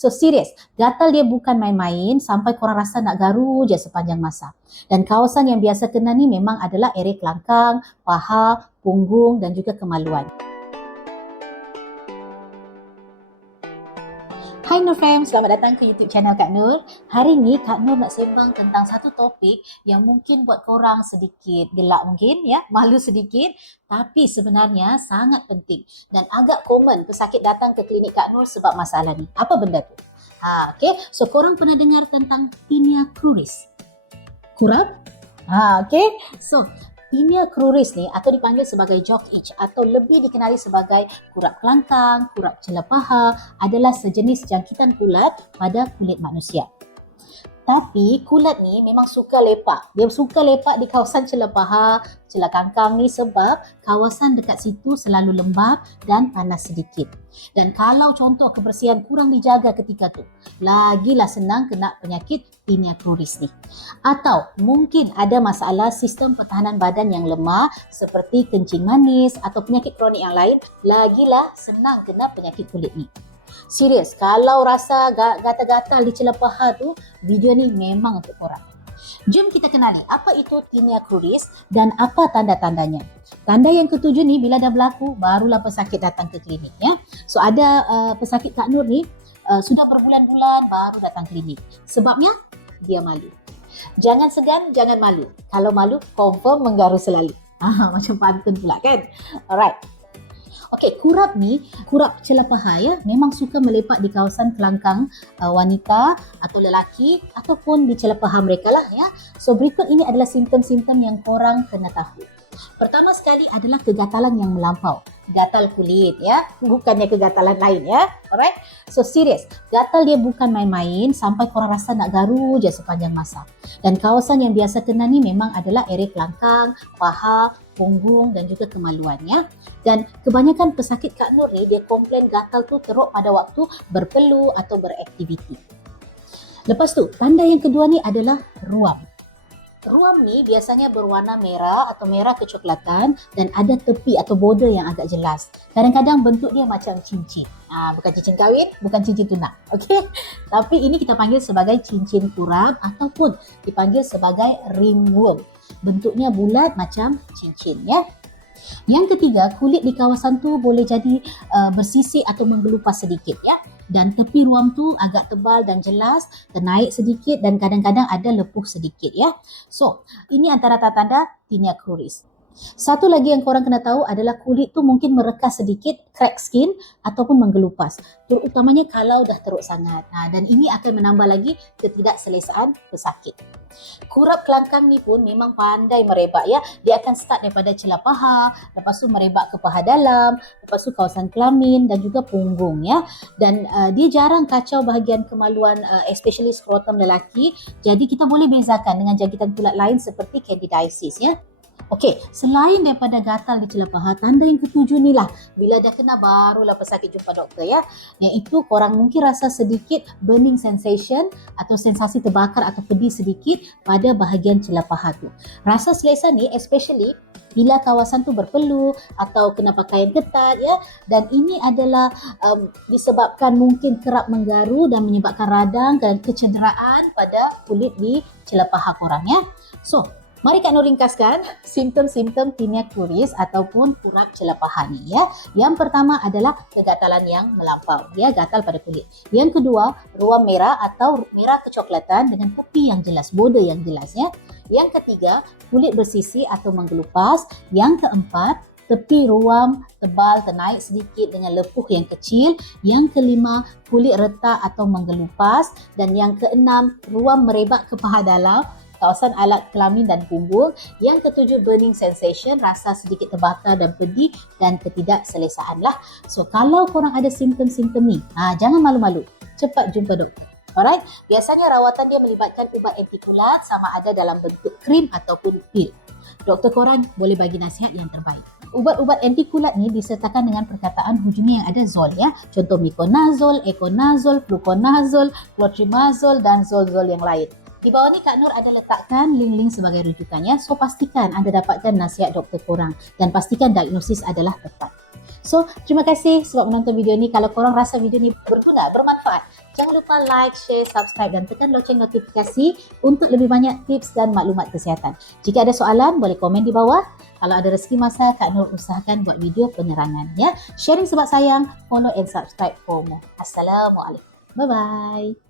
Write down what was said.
So serius, gatal dia bukan main-main sampai korang rasa nak garu je sepanjang masa. Dan kawasan yang biasa kena ni memang adalah area kelangkang, paha, punggung dan juga kemaluan. Hai Nur Fam, selamat datang ke YouTube channel Kak Nur. Hari ni Kak Nur nak sembang tentang satu topik yang mungkin buat korang sedikit gelak mungkin ya, malu sedikit tapi sebenarnya sangat penting dan agak common pesakit datang ke klinik Kak Nur sebab masalah ni. Apa benda tu? Ha, okay. So korang pernah dengar tentang tinea cruris? Kurap? Ha, okay. So Tinea cruris ni atau dipanggil sebagai jock itch atau lebih dikenali sebagai kurap kelangkang, kurap celah paha adalah sejenis jangkitan kulat pada kulit manusia. Tapi kulat ni memang suka lepak. Dia suka lepak di kawasan celah paha, celah kangkang ni sebab kawasan dekat situ selalu lembab dan panas sedikit. Dan kalau contoh kebersihan kurang dijaga ketika tu, lagilah senang kena penyakit tinea cruris ni. Atau mungkin ada masalah sistem pertahanan badan yang lemah seperti kencing manis atau penyakit kronik yang lain, lagilah senang kena penyakit kulit ni. Serius, kalau rasa gatal-gatal di celah paha tu, video ni memang untuk korang. Jom kita kenali apa itu tinea cruris dan apa tanda-tandanya. Tanda yang ketujuh ni bila dah berlaku, barulah pesakit datang ke klinik. ya. So ada uh, pesakit Kak Nur ni uh, sudah berbulan-bulan baru datang klinik. Sebabnya dia malu. Jangan segan, jangan malu. Kalau malu, confirm menggaru selalu. Ah, macam pantun pula kan? Alright. Okey, kurap ni, kurap celah paha ya, memang suka melepak di kawasan kelangkang uh, wanita atau lelaki ataupun di celah paha mereka lah ya. So berikut ini adalah simptom-simptom yang korang kena tahu. Pertama sekali adalah kegatalan yang melampau. Gatal kulit ya, bukannya kegatalan lain ya. Alright? So serius, gatal dia bukan main-main sampai korang rasa nak garu je sepanjang masa. Dan kawasan yang biasa kena ni memang adalah area kelangkang, paha, punggung dan juga kemaluan ya. Dan kebanyakan pesakit Kak Nur ni dia komplain gatal tu teruk pada waktu berpeluh atau beraktiviti. Lepas tu, tanda yang kedua ni adalah ruam. Ruam ni biasanya berwarna merah atau merah kecoklatan dan ada tepi atau border yang agak jelas. Kadang-kadang bentuk dia macam cincin. Ha, bukan cincin kahwin, bukan cincin tunang. Okey. Tapi ini kita panggil sebagai cincin kurap ataupun dipanggil sebagai ringworm. Bentuknya bulat macam cincin ya. Yang ketiga, kulit di kawasan tu boleh jadi uh, bersisik atau menggelupas sedikit ya dan tepi ruam tu agak tebal dan jelas, ternaik sedikit dan kadang-kadang ada lepuh sedikit ya. So, ini antara tanda-tanda tinea cruris. Satu lagi yang korang kena tahu adalah kulit tu mungkin merekas sedikit crack skin ataupun menggelupas. Terutamanya kalau dah teruk sangat. Ha, dan ini akan menambah lagi ketidakselesaan pesakit. Kurap kelangkang ni pun memang pandai merebak ya. Dia akan start daripada celah paha, lepas tu merebak ke paha dalam, lepas tu kawasan kelamin dan juga punggung ya. Dan uh, dia jarang kacau bahagian kemaluan uh, especially skrotum lelaki. Jadi kita boleh bezakan dengan jangkitan kulat lain seperti candidiasis ya. Okey, selain daripada gatal di celah paha, tanda yang ketujuh ni lah. Bila dah kena barulah pesakit jumpa doktor ya. Yang itu korang mungkin rasa sedikit burning sensation atau sensasi terbakar atau pedih sedikit pada bahagian celah paha tu. Rasa selesa ni especially bila kawasan tu berpeluh atau kena pakaian ketat ya dan ini adalah um, disebabkan mungkin kerap menggaru dan menyebabkan radang dan kecederaan pada kulit di celah paha korang ya. So, Mari Kak Nur ringkaskan simptom-simptom tinea cruris ataupun kurap celah paha ni ya. Yang pertama adalah kegatalan yang melampau. Dia gatal pada kulit. Yang kedua, ruam merah atau merah kecoklatan dengan tepi yang jelas, border yang jelas ya. Yang ketiga, kulit bersisi atau menggelupas. Yang keempat, tepi ruam tebal ternaik sedikit dengan lepuh yang kecil. Yang kelima, kulit retak atau menggelupas. Dan yang keenam, ruam merebak ke paha dalam kawasan alat kelamin dan punggung. Yang ketujuh, burning sensation, rasa sedikit terbakar dan pedih dan ketidakselesaan lah. So, kalau korang ada simptom-simptom ni, ha, jangan malu-malu. Cepat jumpa doktor. Alright, biasanya rawatan dia melibatkan ubat antikulat sama ada dalam bentuk krim ataupun pil. Doktor korang boleh bagi nasihat yang terbaik. Ubat-ubat antikulat ni disertakan dengan perkataan hujumi yang ada zol ya. Contoh miconazole, econazole, fluconazole, clotrimazole dan zol-zol yang lain. Di bawah ni Kak Nur ada letakkan link-link sebagai rujukannya. So pastikan anda dapatkan nasihat doktor korang dan pastikan diagnosis adalah tepat. So, terima kasih sebab menonton video ni. Kalau korang rasa video ni berguna, bermanfaat, Jangan lupa like, share, subscribe dan tekan loceng notifikasi untuk lebih banyak tips dan maklumat kesihatan. Jika ada soalan, boleh komen di bawah. Kalau ada rezeki masa, Kak Nur usahakan buat video penerangan. Ya, Sharing sebab sayang, follow and subscribe for more. Assalamualaikum. Bye-bye.